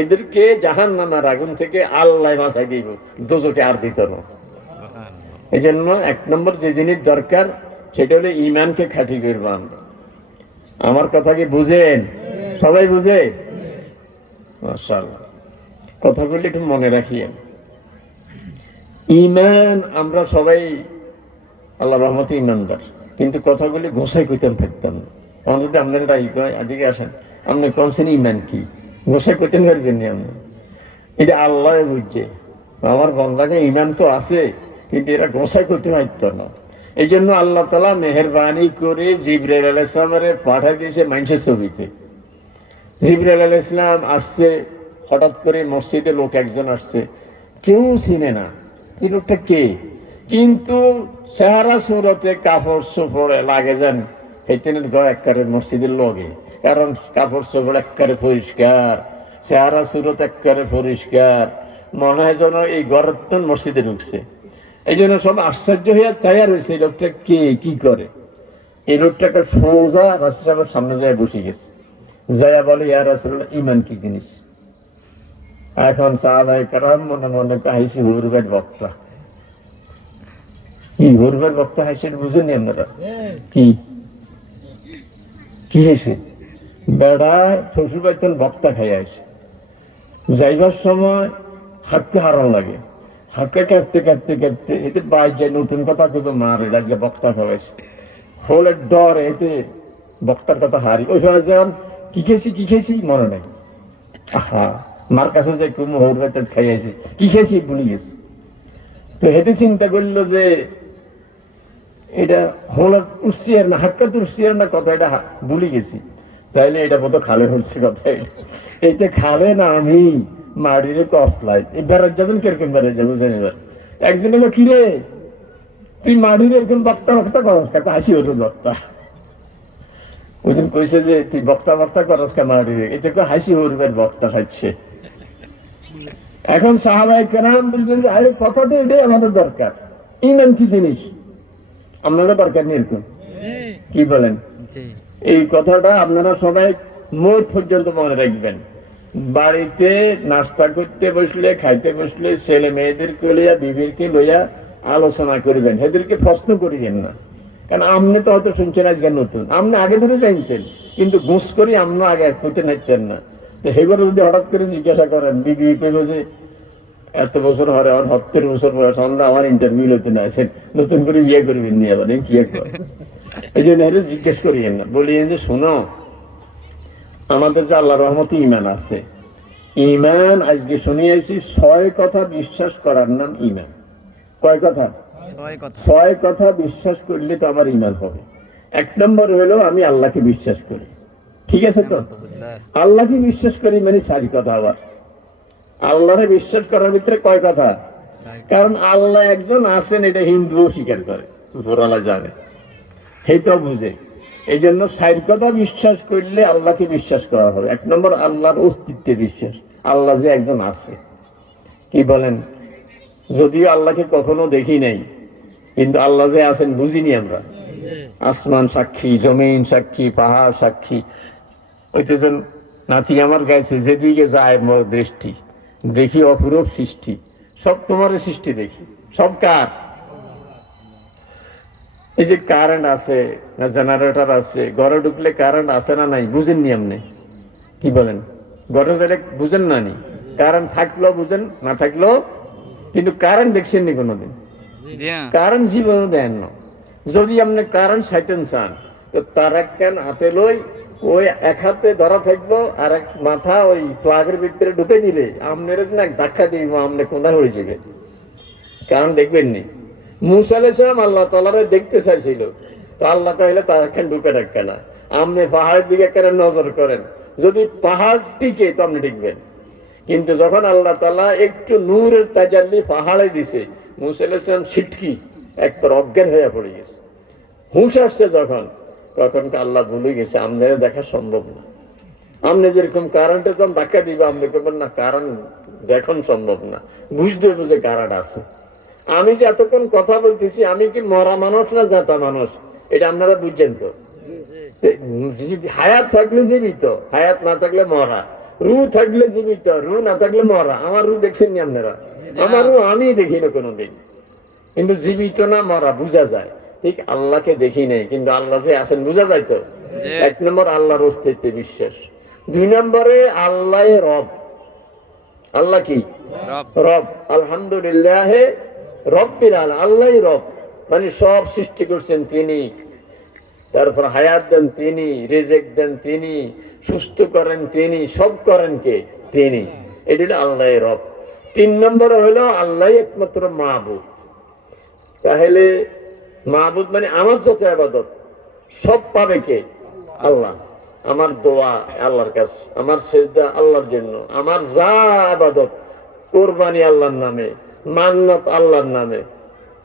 এদেরকে জাহান্নামের আগুন থেকে আল্লাহ বাঁচাই দিব, দোজখে আর দিত না। এই জন্য 1 নম্বর যে জিনিস দরকার সেটা হলো ঈমানকে খাঁটি করব আমরা। আমার কথা কি বুঝেন? সবাই বুঝে? মাশাআল্লাহ, কথাগুলি একটু মনে রাখিয়েন। ঈমান, আমরা সবাই আল্লাহর রহমতে ঈমানদার, কিন্তু কথাগুলি ঘোষাই কইতাম থাকতাম না। আমার যদি আপনারা এদিকে আসেন, আপনি কোনছেন ঈমান কি, ঘোষাই কইতেন পারবেন না আপনি। এটা আল্লাহ বুঝছে, আমার বান্দাকে ঈমান তো আছে, কিন্তু এরা ঘোষাই করতে পারত না। এই জন্য আল্লাহ তাআলা মেহেরবানি করে জিবরাইল আলাইহিস সালামরে পাঠাই দিয়েছে মানুষের ছবিতে। জিবরাইল আলাইহিস সালাম আসছে, হঠাৎ করে মসজিদে লোক একজন আসছে, কেউ চিনে না এই লোকটা কে, কিন্তু চেহারা সুরতে কাপড় চোপড়ে লাগে যান হেতেনের ঘর একবারে মসজিদের লগে, কারণ কাপড় চোপড় একবারে পরিষ্কার, চেহারা সুরত একবারে পরিষ্কার, মনে হয় যেন এই ঘরের মসজিদে ঢুকছে। এই জন্য সব আশ্চর্য হইয়া তৈয়ার হয়েছে এই লোকটা কে, কি করে। এই লোকটাকে সোজা রাসূলের সামনে যায় বসে গেছে, যাইয়া বলে, ইয়া রাসূলুল্লাহ, ঈমান কি জিনিস? এখন সাহাবায়ে কেরাম মনে মনে হাসি, হুরবের বক্তা। কি হুরবের বক্তা হাসি বুঝেনি আপনারা? কি কি হয়েছে? বেড়া শ্বশুর বাড়িতে বক্তা খাইয়া আসে, যাইবার সময় হাঁটতে হারান লাগে, হাঁটতে কাটতে কাটতে কাটতে এতে বাইর যায়, নতুন কথা কেউ মারে, আজকে বক্তা খাওয়াইছে হলে ডর, এতে বক্তার কথা হারি। ওই সময় যান কি খেয়েছি মনে নাই, আহা মার কাছে যাই খুব মোহর বাড়িতে খাইয়াছি, কি খেয়েছি ভুলে গেছি। তো হেতে চিন্তা করলো যে এটা হোলার উচ্ছিয়ার না, হাক্কাত উচ্ছিয়ার না, কথা এটা ভুলে গেছি, তাইলে এটা কত খালে হচ্ছে কথা। এইটা খালে না আমি মাড়ির কসলাই এই বেড়ার যাবেন, কিরকম বেড়ে যাবো জানি। এবার একজনে কিরে তুই মাড়ির এরকম বক্তা করস কা, হাসি হতো বক্তা। ওইদিন কইছে যে তুই বক্তা করস কা মাড়ির, এটা হাসি হরবের বক্তা খাচ্ছে। এখন সাহাবায়ে কেরাম বললেন যে আরে কথা তো এটাই আমাদের দরকার, ঈমান কি জিনিস আপনারা দরকার নেই এরকম, কি বলেন? এই কথাটা আপনারা সবাই মোট পর্যন্ত মনে রাখবেন। বাড়িতে নাস্তা করতে বসলে, খাইতে বসলে ছেলে মেয়েদেরকে লইয়া, বিবিরকে লইয়া আলোচনা করবেন, এদেরকে প্রশ্ন করিবেন না। কারণ আপনি তো হয়তো শুনছেন আজকে নতুন, আপনি আগে ধরে জানতেন, কিন্তু ঘুষ করি আপনি আগে হইতে নাইতেন না। তো সেগুলো যদি হঠাৎ করে জিজ্ঞাসা করেন, বিবি পেব যে এত বছর হরে, আমার 70 বছর বয়স, আমরা আমার ইন্টারভিউ হতে না আসেন, নতুন করে বিয়ে করবেন নিয়ে আবার কি করে। এই জন্য এটা জিজ্ঞেস করিয়েন না, বলিয়েন যে শোনো, আমাদের যে আল্লাহ রহমতে ঈমান আছে, ঈমান আজকে শুনিয়েছি 6 কথা বিশ্বাস করার নাম ঈমান। কয় কথা? 6 কথা বিশ্বাস করলে তো আমার ঈমান হবে। 1 নম্বর হলো আমি আল্লাহকে বিশ্বাস করি, ঠিক আছে তো? আল্লাহকে বিশ্বাস করি মানে 4 কথা। আবার আল্লাহরে বিশ্বাস করার ভিতরে কয় কথা? কারণ আল্লাহ একজন আছেন, এটা হিন্দুও স্বীকার করে, উপরওয়ালা জানে, সেইটাও বুঝে। এই জন্য 4 কথা বিশ্বাস করলে আল্লাহকে বিশ্বাস করা হবে। 1 নম্বর আল্লাহর অস্তিত্বে বিশ্বাস, আল্লাহ যে একজন আছে। কি বলেন? যদিও আল্লাহকে কখনো দেখি নাই, কিন্তু আল্লাহ যে আছেন বুঝিনি আমরা। আসমান সাক্ষী, জমিন সাক্ষী, পাহাড় সাক্ষী। ওইটা নাতি আমার গাইছে, যেদিকে যায় মোর দৃষ্টি, দেখি অপূরূপ সৃষ্টি, সব তোমার সৃষ্টি দেখি, সব কার? এই যে কারেন্ট আছে না, জেনারেটর আছে, ঘরে ঢুকলে কারেন্ট আছে না নাই বুঝেননি আপনি? কি বলেন? ঘরে যাইলে বুঝেন না নি? কারেন্ট থাকলেও বুঝেন, না থাকলেও, কিন্তু কারেন্ট দেখছেন নি কোনোদিন? কারেন্ট জীবনে দেন না। যদি আপনি কারেন্ট চাইতেন চান, তো তার এক কান হাতে লই, ওই এক হাতে ধরা থাকবো, আর এক মাথা ওই ফ্লাগের ভিতরে ঢুকে দিলে আপনার না ধাক্কা দিব, আপনি কোনটা হয়ে যাবে, কারণ দেখবেন নি। মুসা আলাইহিস সালাম আল্লাহ তাআলারে দেখতে চাইছিল, তো আল্লাহ কইলে তার একখান ঢুকে রাখবে না, আপনি পাহাড়ের দিকে কেন নজর করেন, যদি পাহাড় টিকে তো আপনি দেখবেন। কিন্তু যখন আল্লাহ তাআলা একটু নূরের তাজাল্লি পাহাড়ে দিছে, মুসা আলাইহিস সালাম ছিটকি একবার অজ্ঞান হয়ে পড়ে গেছে। হুঁশ আসছে যখন, তখন আল্লাহ ভুলে গেছে আপনারা দেখা সম্ভব না। আপনি যেরকম কারেন্টে যখন ধাক্কা দিবে, আপনি কেবল না কারণ দেখন সম্ভব না, বুঝতে হবে যে কারেন্ট আছে। আমি যে এতক্ষণ কথা বলতেছি, আমি কি মরা মানুষ না জাতা মানুষ, এটা আপনারা বুঝছেন তো? হায়াত থাকলে জীবিত, হায়াত না থাকলে মরা, রু থাকলে জীবিত, রু না থাকলে মরা। আমার রু দেখছেন নি আপনারা? আমার রু আমি দেখি না কোনোদিন, কিন্তু জীবিত না মরা বোঝা যায়। ঠিক আল্লাহকে দেখি নাই, কিন্তু আল্লাহ যে আছেন বোঝা যায় তো। এক নম্বর আল্লাহর অস্তিত্বে বিশ্বাস। দুই নম্বরে আল্লাহ রব। আল্লাহ কি? রব। আলহামদুলিল্লাহ রব্বিল আলামিন, আল্লাহই রব, মানে সব সৃষ্টি করছেন তিনি, তারপর হায়াত দেন তিনি, রিজিক দেন তিনি, সুস্থ করেন তিনি, সব করেন কে? তিনি। এটা হলো আল্লাহ রব। তিন নম্বর হলো আল্লাহ একমাত্র মাহবুদ। তাহলে মাহবুদ মানে আমার যত ইবাদত সব পাবে কে? আল্লাহ। আমার দোয়া আল্লাহর কাছে, আমার সেজদা আল্লাহর জন্য, আমার যা ইবাদত, কোরবানি আল্লাহর নামে, মান্নত আল্লাহর নামে,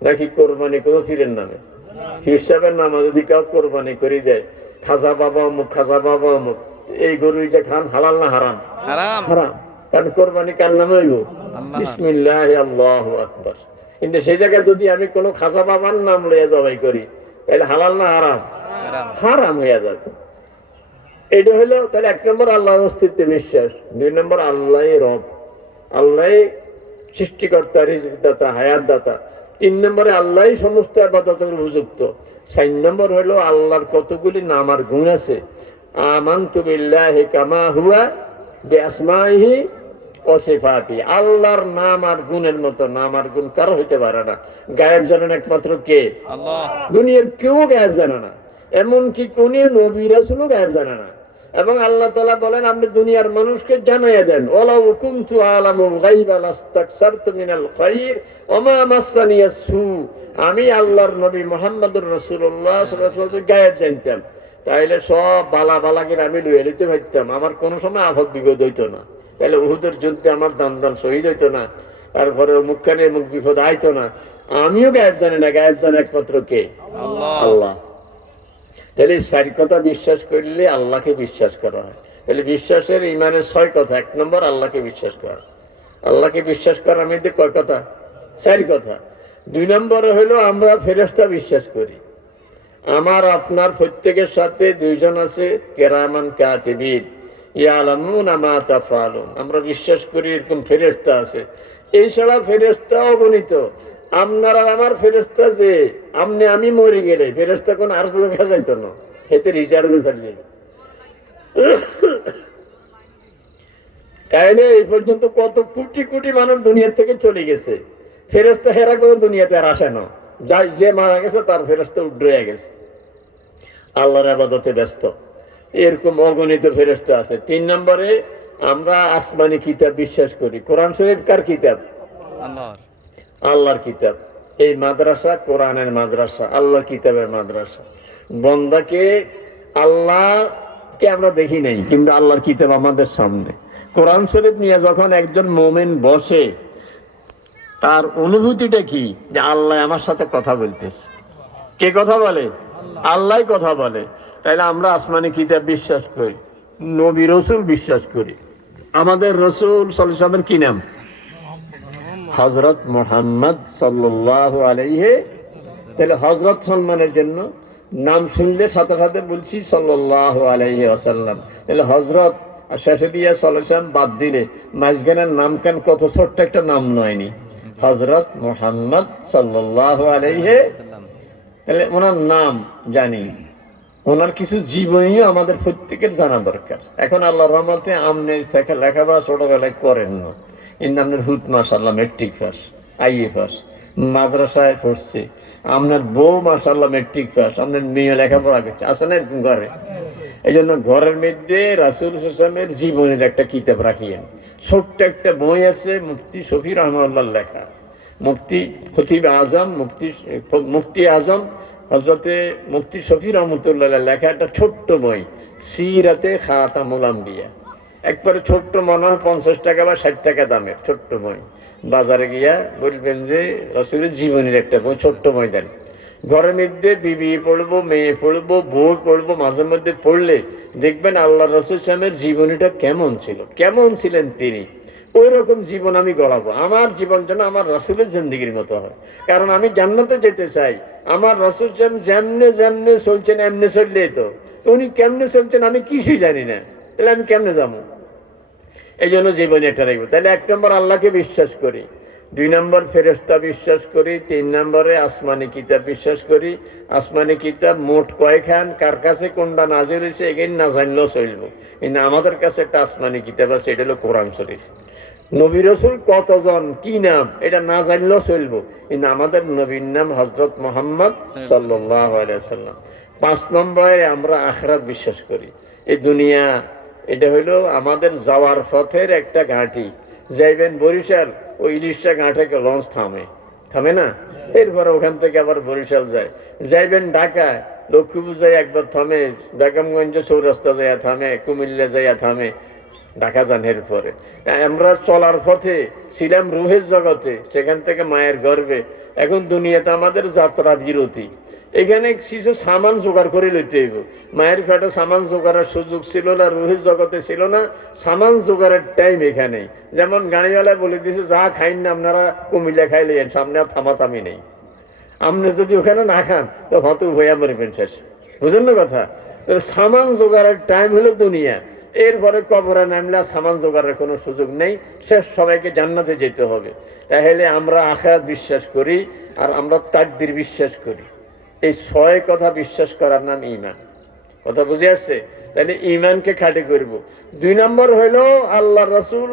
নাকি কোরবানি কোনো পীরের নামে? পীর সাহেবের নামে যদি কেউ কোরবানি করে দেয়, খাজা বাবা অমুক, খাজা বাবা অমুক, এই গরু যে খান হালাল না হারাম? হারাম। কারণ কোরবানি কার নামে হইব? বিসমিল্লাহ আল্লাহু আকবার। কিন্তু সেই জায়গায় যদি আমি কোনো খাজা বাবার নাম লইয়া জবাই করি, তাহলে হালাল না হারাম? হারাম হইয়া যাবে। এটা হলো তাহলে এক নম্বর আল্লাহর অস্তিত্বে বিশ্বাস। দুই নম্বর আল্লাহ রব, আল্লাহ সৃষ্টিকর্তা, রিজিক দাতা, হায়াত দাতা। তিন নম্বরে আল্লাহ সমস্ত ইবাদতের উপযুক্ত। চার নম্বর হলো আল্লাহর কতগুলি নাম আর গুণ আছে। আমানতু বিল্লাহি কামা হুয়া বিআসমাইহি ওয়া সিফাতি। আল্লাহর নাম আর গুণের মতো নাম আর গুণ কারো হইতে পারে না। গায়েব জানেন একমাত্র কে? আল্লাহ। দুনিয়ার কেউ গায়েব জানে না, এমনকি কোন নবী রাসূলও গায়েব জানে না। এবং আল্লাহ তাআলা বলেন, আপনি দুনিয়ার মানুষকে জানাইয়া দেন, ওয়ালাউ কুনতু আলামুল গায়বা লাস্তাকসারতু মিনাল খায়র ওয়া মা মাসসানিয়াস সু। আমি আল্লাহর নবী মুহাম্মদুর রাসূলুল্লাহ সাল্লাল্লাহু আলাইহি ওয়াসাল্লাম গায়েব জানতাম, তাইলে সব বালা বালাগির আমি লইয়া নিতে পারতাম, আমার কোনো সময় আফত বিপদ হইতো না। তাহলে উহুদের যুদ্ধে আমার দান শহীদ হইতো না, তারপরে মুখখানে মুখ বিপদ আইতো না। আমিও গায়েব জানি না, গায়েব জানে একমাত্র কে? আল্লাহ। তাহলে চারি কথা বিশ্বাস করলে আল্লাহকে বিশ্বাস করা হয়। তাহলে বিশ্বাসের ইমানের 6 কথা। এক নম্বর আল্লাহকে বিশ্বাস করা। আল্লাহকে বিশ্বাস করার মধ্যে কয় কথা? 4 কথা। দুই নম্বরে হলো আমরা ফেরেশতা বিশ্বাস করি। আমার আপনার প্রত্যেকের সাথে দুইজন আছে কেরামান কাতিবিন ইয়ালামুনা মা তাফআলুন। আমরা বিশ্বাস করি এরকম ফেরেশতা আছে। এই ছাড়া ফেরেশতা অগণিত। আপনার আর আমার ফেরেশতা যে আমি মরে গেলে ফেরেশতা কোন আর দেখা যাইতো না, এতে রিজার্ভ চলে। তাইলে এই পর্যন্ত কত কোটি কোটি মানুষ দুনিয়া থেকে চলে গেছে, ফেরেশতা হেরা করে দুনিয়াতে আর আসে না। যাই যে মারা গেছে তার ফেরেশতা উড্ডে গেছে, আল্লাহর ইবাদতে ব্যস্ত। এরকম অগণিত ফেরেশতা আছে। 3 নম্বরে আমরা আসমানি কিতাব বিশ্বাস করি। কোরআন শরীফ কার কিতাব? আল্লাহর কিতাব। এই মাদ্রাসা কোরআনের মাদ্রাসা, আল্লাহর কিতাবের মাদ্রাসা। বন্দাকে আল্লাহকে আমরা দেখি নাই, কিন্তু আল্লাহর কিতাব আমাদের সামনে। কোরআন শরীফ নিয়ে যখন একজন মুমিন বসে, তার অনুভূতিটা কি? যে আল্লাহ আমার সাথে কথা বলতেছে। কে কথা বলে? আল্লাহ কথা বলে। তাইলে আমরা আসমানি কিতাব বিশ্বাস করি, নবী রাসূল বিশ্বাস করি। আমাদের রাসূল সাল্লাল্লাহু আলাইহি ওয়াসাল্লামের কি নাম? হযরত মুহাম্মদ সাল্লাল্লাহু আলাইহি। তাহলে হযরত সম্মানের জন্য নাম শুনলে সাথে সাথে বলছি সাল্লাল্লাহু আলাইহি ওয়াসাল্লাম। তাহলে হযরত আর শেষে দিয়ে সাল্লাল্লাহু আলাইহি ওয়াসাল্লাম বাদ দিলে মাঝখানের নাম কেন কত ছোট্ট একটা নাম নয়নি? হযরত মুহাম্মদ সাল্লাল্লাহু আলাইহি। তাহলে ওনার নাম জানি, ওনার কিছু জীবনীও আমাদের প্রত্যেকের জানা দরকার। এখন আল্লাহর রহমতে আপনি লেখাপড়া ছোটবেলায় করেন না, কিন্তু আপনার হুত মাশাআল্লাহ মেট্রিক পাস, আইএ পাস, মাদ্রাসায় পড়ছে, আপনার বউ মাশাআল্লাহ মেট্রিক পাস, আপনার মেয়ে লেখাপড়া করছে, আছে না এরকম ঘরে? এই জন্য ঘরের মধ্যে রাসূল সাল্লাল্লাহু আলাইহি ওয়াসাল্লামের জীবনের একটা কিতাব রাখিয়েন। ছোট্ট একটা বই আছে, মুফতি শফি রাহমাতুল্লাহর লেখা। মুফতি খতিব আজম, মুফতি আজম হযরতে মুফতি শফি রহমতুল্লাহ লেখা একটা ছোট্ট বই, সিরাতে খাতামুল আম্বিয়া। একবারে ছোট্ট, মনে হয় 50 টাকা বা 60 টাকা দামের ছোট্ট বই। বাজারে গিয়া বলবেন যে রাসূলের জীবনের একটা বই, ছোট্ট বই দেন। ঘরের মধ্যে বিবি পড়বো, মেয়ে পড়বো, বউ পড়বো, মাঝে মধ্যে পড়লে দেখবেন আল্লাহ রাসূল সাল্লাল্লাহু আলাইহি ওয়াসাল্লামের জীবনীটা কেমন ছিল, কেমন ছিলেন তিনি। ওই রকম জীবন আমি গড়াবো। আমার জীবন যেন আমার রাসূলের জিন্দেগির মতো হয়, কারণ আমি জান্নাতে যেতে চাই। আমার রাসূল যেমনে যেমনে চলছেন এমনি চললেই তো, উনি কেমনে চলছেন আমি কিছুই জানি না, তাহলে আমি কেমনে যাবো? এই জন্য জীবনে একটা রাখবো। তাহলে 1 নম্বর আল্লাহকে বিশ্বাস করি, 2 নম্বর ফেরেশতা বিশ্বাস করি, 3 নম্বরে আসমানি কিতাব বিশ্বাস করি। আসমানি কিতাব মোট কয়খান, কার কাছে কোনটা নাজিল হয়েছে এগেন না জানলেও চলবো, কিন্তু আমাদের কাছে একটা আসমানি কিতাব আছে, এটা হলো কোরআন শরীফ। নবী রাসূল কতজন, কি নাম, এটা না জানলেও চলবো, কিন্তু আমাদের নবীর নাম হযরত মুহাম্মদ সাল্লাল্লাহু আলাইহি ওয়াসাল্লাম। 5 নম্বরে আমরা আখিরাত বিশ্বাস করি। এই দুনিয়া এটা হইলো আমাদের যাওয়ার পথের একটা ঘাঁটি। যাইবেন বরিশাল, ওই ইলিশা ঘাটে লঞ্চ থামে, থামে না? এরপরে ওখান থেকে আবার বরিশাল যায়। যাইবেন ঢাকা, লক্ষ্মীপুর যাই একবার থামে, বেগমগঞ্জে চৌরাস্তা যাইয়া থামে, কুমিল্লা যাইয়া থামে, ঢাকা যান। এরপরে আমরা চলার পথে ছিলাম রুহের জগতে, সেখান থেকে মায়ের গর্ভে। এখন দুনিয়াতে আমাদের যাত্রা বিরতি। এখানে কিছু সামান জোগাড় করে লইতে হইব। মায়ের পেটে সামান জোগাড়ের সুযোগ ছিল না, রুহের জগতে ছিল না, সামান জোগাড়ের টাইম এখানে। যেমন গাড়িওয়ালায় বলে দিয়েছে যা খাইন না আপনারা কুমিল্লা খাইলে, সামনে আর থামাথামি নেই। আপনি যদি ওখানে না খান তো হয়তো ভয়া মরবেন শেষ, বুঝলেন না কথা? সামান জোগাড়ের টাইম হলো দুনিয়া। এরপরে কবরে নামলে সামান জোগাড়ের কোনো সুযোগ নেই, শেষ সবাইকে জান্নাতে যেতে হবে। তাহলে আমরা আখিরাত বিশ্বাস করি, আর আমরা তাকদীর বিশ্বাস করি। এই 6 কথা বিশ্বাস করার নাম ঈমান। কথা বুঝে আসছে? তাহলে ঈমানকে খাঁটি করব। 2 নম্বর হইলো আল্লাহ রাসূল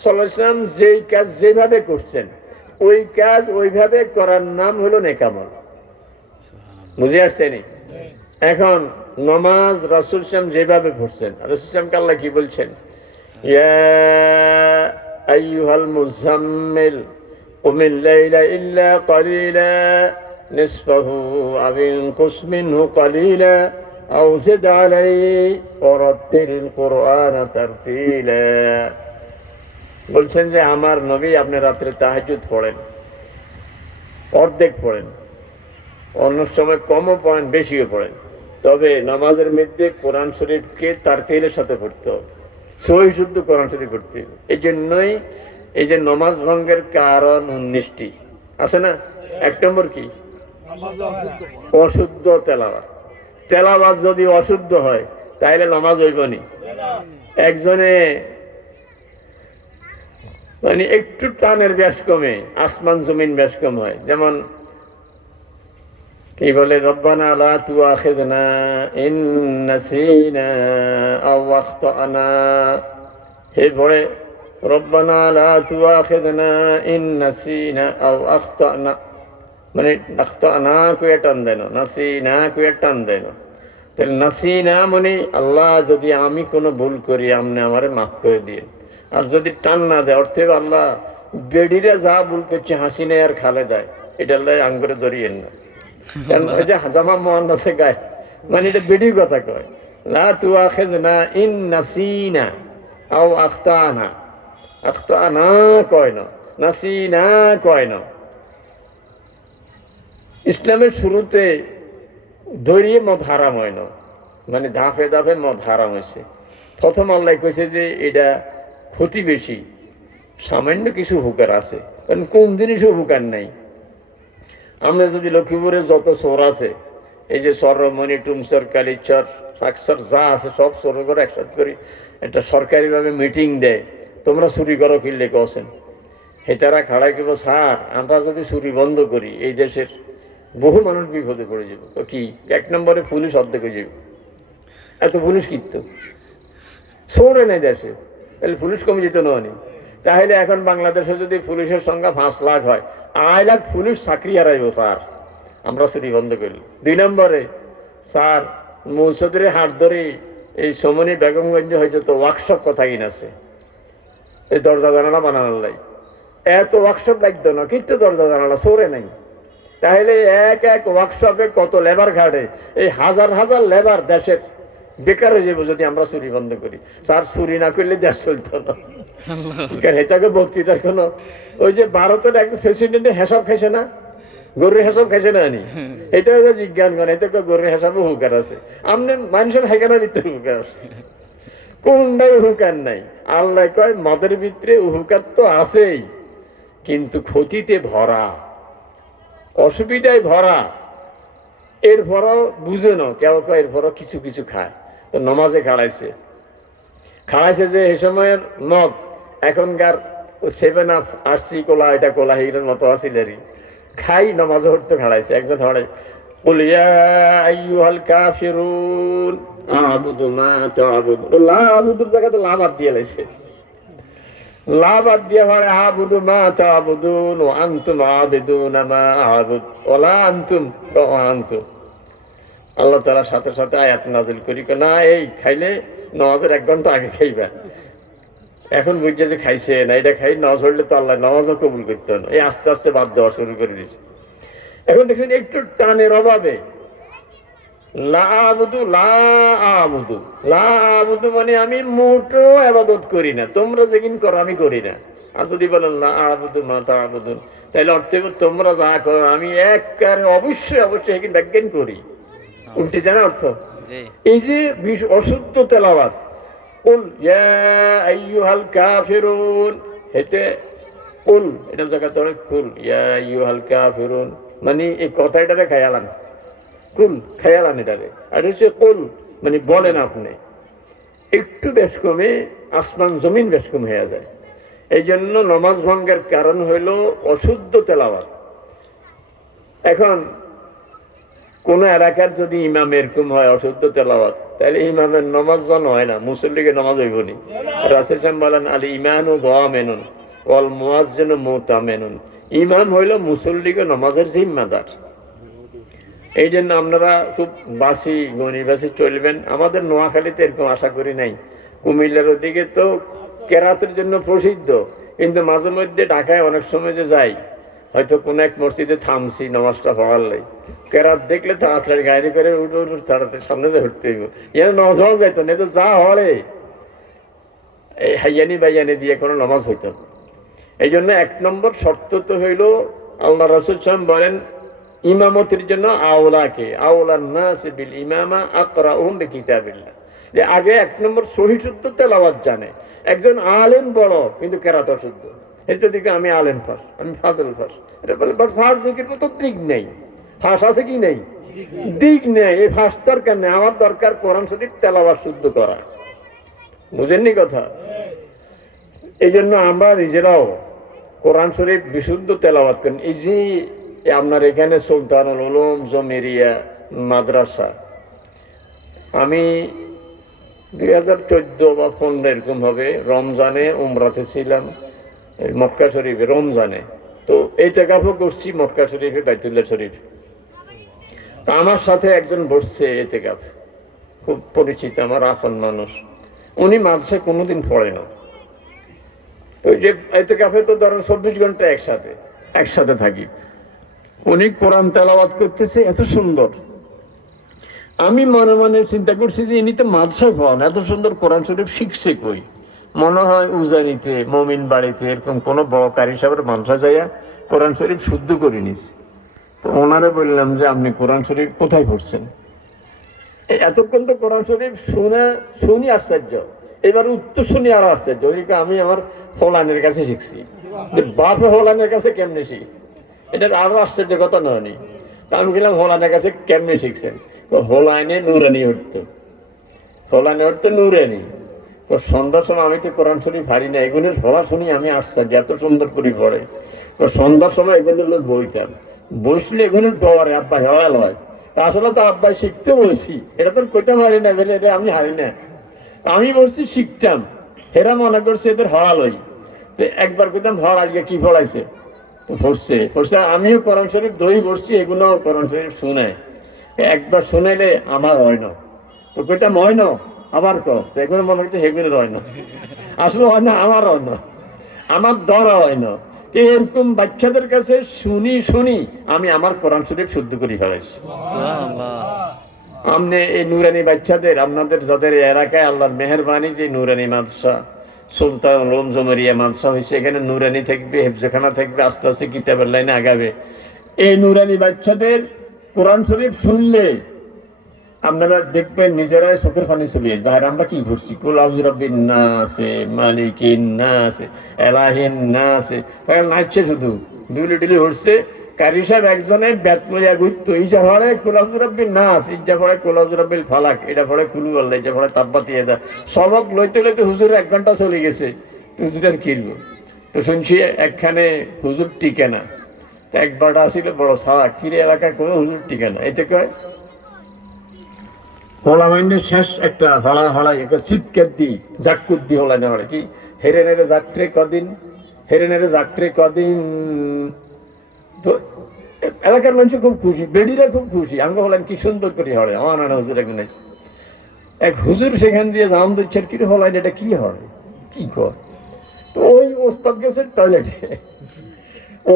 সাল্লাল্লাহু আলাইহি ওয়াসাল্লাম যেই কাজ যেভাবে করছেন, ওই কাজ ওইভাবে করার নাম হলো নেকামল। বুঝে আসছে নি? এখন নামাজ রাসূল সাল্লাল্লাহু যেভাবে পড়ছেন, রাসূল সাল্লাল্লাহু আল্লাহ কি বলছেন? ইয়া আইয়ুহাল মুযাম্মিল কুমিল লাইলা ইল্লা ক্বালিলা নিসফাহু আও ইনকুস মিনহু ক্বালিলা আও জিদ আলাইহি ওয়ারাত্তিলিল কুরআনা তারতিলা। বলছেন যে আমার নবী আপনি রাত্রে তাহাজ্জুদ পড়েন, অর্ধেক পড়েন, অন্য সময় কমও পড়েন, বেশিও পড়েন, তবে নামাজের মধ্যে কোরআন শরীফকে তারতিলের সাথে পড়তে হবে, সহি শুদ্ধ কোরআন শরীফ পড়তে হবে। এই জন্যই এই যে নামাজ ভঙ্গের কারণ 19টি আছে না? 1 নম্বর কি? অশুদ্ধ তেলাওয়াত। তেলাওয়াত যদি অশুদ্ধ হয় তাহলে নামাজ হইব নি? একজনে মানে একটু টানের ব্যাস কমে আসমান জমিন ব্যাস কম হয়। যেমন কি বলে, রব্বানা লা তুআখিযনা ইন নাসিনা আও আখতানা। হে বলে রব্বানা লা তুআখিযনা ইন নাসিনা আও আখতানা, মানে আখতানা কইয়া টান দেন, নাসিনা কইয়া টান দেন। তাহলে নাসিনা মানে আল্লাহ যদি আমি কোনো ভুল করি আপনি আমারে মাফ করে দিন। আর যদি টান না দেয় অর্থে আল্লাহ বেডিরে যা ভুল করছে হাসিনা আর খালেদায়, এটা আল্লাহ আঙ্গুরে ধরিয়েন না। কারণ ওই যে হাজামা মুয়ান্নাসে গায়, মানে এটা বেডির কথা কয়। লা তুআখিযনা ইন নাসিনা আও আখতানা, আখতানা কয় না, নাসিনা কয় না। ইসলামের শুরুতে ধরিয়ে মদ হারাম হয় না, মানে ধাপে ধাপে মদ হারাম হয়েছে। প্রথম আল্লাহ কইছে যে এটা ক্ষতি বেশি, সামান্য কিছু হুকার আছে, কারণ কোন জিনিসও হুকার নাই। আমরা যদি লক্ষ্মীপুরে যত চোর আছে, এই যে সরমণি, টুমচর, কালীচর, শাকসর যা আছে সব চোর করে একসাথে করি একটা সরকারিভাবে মিটিং দেয়, তোমরা চুরি করো কিনলে কছেন। হেতারা খাড়াই কেব স্যার আমরা যদি চুরি বন্ধ করি এই দেশের বহু মানুষ বিপদে পড়ে যাবে। তো কি 1 নম্বরে পুলিশ অর্ধেক হয়ে যাবে, এত পুলিশ কিনত চোরে নেই দেশে, তাহলে পুলিশ কমে যেত না। তাহলে এখন বাংলাদেশে যদি পুলিশের সংখ্যা 5 লাখ হয়, 2.5 লাখ পুলিশ চাকরি হারাইব স্যার আমরা চুরি বন্ধ করি। 2 নম্বরে স্যার মৌসুদের হাট ধরে এই সমনি বেগমগঞ্জে হয়তো তো ওয়ার্কশপ কথা কিনাছে এই দরজা জানালা বানানোর লাই, এত ওয়ার্কশপ লাগতো না, কিন্তু দরজা জানালা চোরে নাই। তাহলে এক এক ওয়ার্কশপে কত লেবার খাটে, এই হাজার হাজার লেবার দেশের বেকার হয়ে যাবো যদি আমরা চুরি বন্ধ করি। স্যার চুরি না করলে দেশ চলতো না। এটাকে বক্তৃতার কোনো, ওই যে ভারতের একজন প্রেসিডেন্টের হিসাব খাইছে না, গরুর হিসাব খাইছে না নি, এটা হচ্ছে জিজ্ঞান করে, এটা গরুর হিসাবে হুকার আছে, আমনে মানুষের হেকানের ভিতরে হুকার আছে, কোনটাই হুকার নাই। আল্লাহ কয় মদের ভিতরে উপকার তো আছেই, কিন্তু ক্ষতিতে ভরা, অসুবিধায় ভরা। এরপরও বুঝে না, কেউ কেউ এরপরও কিছু কিছু খায়। তো নমাজে খাড়াইছে যে এই সময়ের মদ, এখনকার 7 আপ আরসি কোলা, এটা কোলা হিরের মতো আসিলেরই খাই, নমাজে হরতে খাড়াইছে। একজন হরে কুল ইয়া আইয়ুহাল কাফিরুন আ'বুদু মা তা'বুদুন, লা আ'বুদুর জায়গাতে লা বাদ দিয়ে লাইছে, লা বাদ দিয়ে হরে আ'বুদু মা তা'বুদুন ওয়া আনতুম আ'বিদুনা মা আ'বুদ ওয়ালা আনতুম ওয়া আনতুম। আল্লাহ তাআলা সাথে সাথে আয়াত নাযিল করি, না এই খাইলে নামাজের 1 ঘন্টা আগে খাইবা। এখন বুঝছে যে খাইছে না, এটা খাই নামাজ পড়লে তো আল্লাহ নামাজও কবুল করতে না, এই আস্তে আস্তে বাদ দেওয়া শুরু করে দিয়েছে। এখন দেখছেন একটু টানের অভাবে লা আ'বুদু লা আ'বুদু, লা আ'বুদু মানে আমি মোটো ইবাদত করি না, তোমরা যেদিন করো আমি করি না। আর যদি বলেন লা আ'বুদু মা তা'বুদুন, তাহলে অর্থ তোমরা যা করো আমি একবারে অবশ্যই অবশ্যই একদিন ব্যাজ্ঞান করি, উল্টে জানা অর্থ। এই যে অশুদ্ধ তেলাওয়াত, কুল ইয়া আইয়ুহাল কাফিরুন, হেতে কুল এটা জায়গা ধরে কুল ইয়া আইয়ুহাল কাফিরুন, মানে এই কথাটারে খেয়ালান, কুল খেয়ালান এটারে, আর হচ্ছে কুল মানে বলেন আপনি। একটু বেশ কমে আসমান জমিন বেশ কম হয়ে যায়। এই জন্য নমাজ ভঙ্গের কারণ হইল অশুদ্ধ তেলাওয়াত। এখন কোন এলাকার যদি ইমাম এরকম হয় অশুদ্ধ তেলাওয়াত, তাহলে ইমামের নমাজ জন হয় না, মুসল্লিকে নমাজ হইব নি। রাসূল সাল্লাল্লাহু বলেন আল ইমানু যামিনুন ওয়াল মুয়াজ্জিনু মুতামিনুন, ইমাম হইল মুসল্লিকে নমাজের জিম্মাদার। এই জন্য আপনারা খুব বাসি গণিবাসী চলবেন। আমাদের নোয়াখালীতে এরকম আশা করি নাই, কুমিল্লার ওদিকে তো কেরাতের জন্য প্রসিদ্ধ, কিন্তু মাঝে মধ্যে ঢাকায় অনেক সময় যে যাই, হয়তো কোনো এক মসজিদে থামছি নামাজটা পড়ার লাই, কেরাত দেখলে তাড়াতাড়ি গাড়ি করে তাড়াতাড়ি সামনে যে উঠতে হইব, এর নজর যাইতো না, তো যা হলে এই হাইয়ানি বাইয়ানি দিয়ে কোনো নামাজ হইতো না। এই জন্য 1 নম্বর শর্ত তো হইল, আল্লাহ রাসূল সাল্লাল্লাহু বলেন ইমামতির জন্য আওলাকে আওলান নাস বিল ইমামা আকরাউহুম বিকিতাবিল্লাহ, যে আগে 1 নম্বর সহিহ শুদ্ধ তেলাওয়াত জানে। একজন আলেম বড় কিন্তু কেরাত অশুদ্ধ, এটা দিকে আমি আলেম ফাঁস, আমি ফাজল ফাঁস, এটা বলে বাট ফাঁস দিকের মতো দিক নেই, ফাঁস আছে কি নেই, দিক নেই। এই ফাঁস দরকার নেই, আমার দরকার কোরআন শরীফ তেলাওয়াত শুদ্ধ করা। বুঝেননি কথা? এই জন্য আমরা নিজেরাও কোরআন শরীফ বিশুদ্ধ তেলাওয়াত করেন। এই যে আপনার এখানে সুলতানুল উলুম জমেরিয়া মাদ্রাসা, আমি 2014 বা 15 এরকম হবে রমজানে উমরাতে ছিলাম মক্কা শরীফে, রমজানে তো এই তেকাফও করছি মক্কা শরীফে, বাইতুল্লাহ শরীফ। তা আমার সাথে একজন বসছে এতেকাফ, খুব পরিচিত আমার আপন মানুষ, উনি মাদ্রাসায় কোনোদিন পড়ে না। তো যে এতেকাফে তো ধরেন 24 ঘন্টা একসাথে থাকি, উনি কোরআন তেলাওয়াত করতেছে এত সুন্দর, আমি মনে মনে চিন্তা করছি যে ইনি তো মাদ্রাসায় পড়ান, এত সুন্দর কোরআন শরীফ শিখছে কই? মনে হয় উজানিতে মমিন বাড়িতে এরকম কোনো বড় কারি সাহেবের মাদ্রাসায় যাইয়া কোরআন শরীফ শুদ্ধ করে নিছে। তো ওনারে বললাম যে আপনি কোরআন শরীফ কোথায় পড়ছেন? এতক্ষণ তো কোরআন শরীফ শুনি আশ্চর্য, এবার উত্তর শুনি আরো আশ্চর্য। ওইদিকে আমি আমার হোলানের কাছে শিখছি, যে বাপ হোলানের কাছে কেমনে শিখ, এটা আরো আশ্চর্য কথা নয়নি। তা আমি গেলাম হোলানের কাছে, কেমনে শিখছেন? হোলাইনে নুরানি উঠতো, হোলানে উঠতো নুরানি। তো সন্ধ্যার সময় আমি তো কোরআন শরীফ হারি না, এগুলোর পড়া শুনি আমি আশ্চর্য, এত সুন্দর করে পড়ে। তো সন্ধ্যার সময় এগুলো লোক বইতাম, বসলে এগুলো ডরে আব্বা হেওয়াল হয়। আসলে তো আব্বাই শিখতে বলছি, এটা তো কইতে পারি না বলে এটা আমি হারি না, আমি বলছি শিখতাম, হেরা মনে করছে এদের হওয়াল হই। তো একবার কইতাম হওয়াল আজকে কি পড়াইছে, তো পড়ছে আমিও কোরআন শরীফ দই বসছি, এগুলো কোরআন শরীফ শুনে, একবার শুনাইলে আমার হয় না, তো কইতাম হয় না আবার কর, তো এগুলো মনে হচ্ছে সেগুলো হয় না, আসলে হয় না, আমার হয় না, আমার ধরা হয় না। এরকম বাচ্চাদের কাছে শুনি আমি আমার কোরআন শরীফ শুদ্ধ করে ফেলাইছি। আপনি এই নুরানি বাচ্চাদের, আপনাদের যাদের এলাকায় আল্লাহর মেহেরবানি যে নুরানি মাদ্রাসা সুলতান উলুম জমেরিয়া মাদ্রাসা হয়েছে, এখানে নুরানি থাকবে, হেফজখানা থাকবে, আস্তে আস্তে কিতাবের লাইনে আগাবে। এই নুরানি বাচ্চাদের কোরআন শরীফ শুনলে আপনারা দেখবেন নিজেরাই চোখের পানি চলে আসবে। আর আমরা কি করছি? কুল আউযু বিরাব্বিন নাসে, মালিকিন নাসে, এলাহিন নাসে, নাচছে শুধু ডুলি ডুলি উঠছে। কারি সাহেব একজনে ব্যাত লইয়া ঘুরতো, ইসা পড়ে কুল আউযু বিরাব্বিন নাস, ইটা পড়ে কুল আউযু বিরাব্বিল ফালাক, এটা পড়ে কুলু আল্লাহ, এটা পড়ে তাব্বাতি ইয়াদা। সবক লইতে লইতে হুজুর 1 ঘন্টা চলে গেছে। হুজুরের কিনবো তো শুনছি একখানে হুজুর টিকে না। একবার আসিল বড় সারা কিরে এলাকায় কোনো হুজুর টিকে না। এতে কয় হোলা মাইন্ডের শেষ একটা হলা হলাই একটা চিৎকার দি জাক্কুর দি হলাই না কি হেরে নেড়ে যাত্রে কদিন, হেরে নেড়ে যাত্রে কদিন। তো এলাকার মানুষ খুব খুশি, বেডিরা খুব খুশি। আমি বললাম কি সুন্দর করে হলে আমার নানা হুজুর একদিন আছে এক হুজুর সেখান দিয়ে জাম দিচ্ছেন কি হলাই এটা কি হয় কি কর। তো ওই ওস্তাদ গেছে টয়লেটে,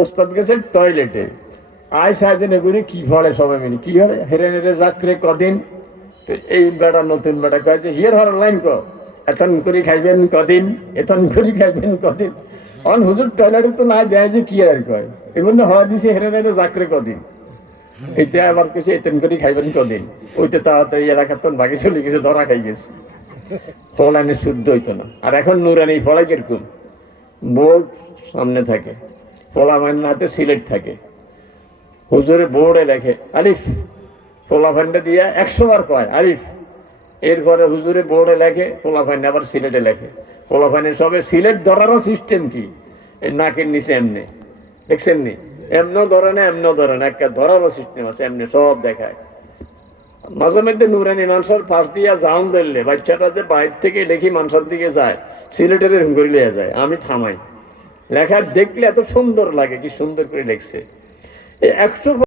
ওস্তাদ গেছে টয়লেটে আয় সাহায্য করে কি ফলে সবাই মিলে কি হলে হেরে নেড়ে যাত্রে কদিন। তো এই বেড়া নতুন বেড়া কয়েছে হিয়ার হর লাইন ক এতন করে খাইবেন কদিন, এতন করে খাইবেন কদিন। অন হুজুর টয়লেটে তো না দেয় যে কি আর কয় এমন হওয়া দিছে হেরে নেড়ে যাত্রে কদিন। এটা আবার কেছে এতন করে খাইবেন কদিন। ওইতে তাড়াতাড়ি এলাকার তখন বাকি চলে গেছে, ধরা খাই গেছে। ফলাইনে শুদ্ধ হইতো না। আর এখন নুরানি ফলাই কিরকম বোর্ড সামনে থাকে, ফলা মাইনের হাতে সিলেট থাকে, হুজুরে বোর্ডে লেখে আলিফ, পোলা ফান্ডে দিয়া 100 বার কয় আলিফ। এরপরে হুজুরে বোর্ডে লেখে, পোলা ফান্ডে আবার সিলেটে লেখে। পোলা ফান্ডে সবে সিলেট ধরারও সিস্টেম কি এই নাকের নিচে এমনি দেখছেন নি, এমনও ধরে না এমনও ধরে না, একটা ধরারও সিস্টেম আছে, এমনি সব দেখায়। মাঝে মধ্যে নুরানি মানসার পাশ দিয়া জাম ধরলে বাচ্চাটা যে বাইরে থেকে লেখি মানসার দিকে যায়, সিলেটের এরকম করে লিয়ে যায়। আমি থামাই, লেখা দেখলে এত সুন্দর লাগে, কি সুন্দর করে লেখছে। এই 100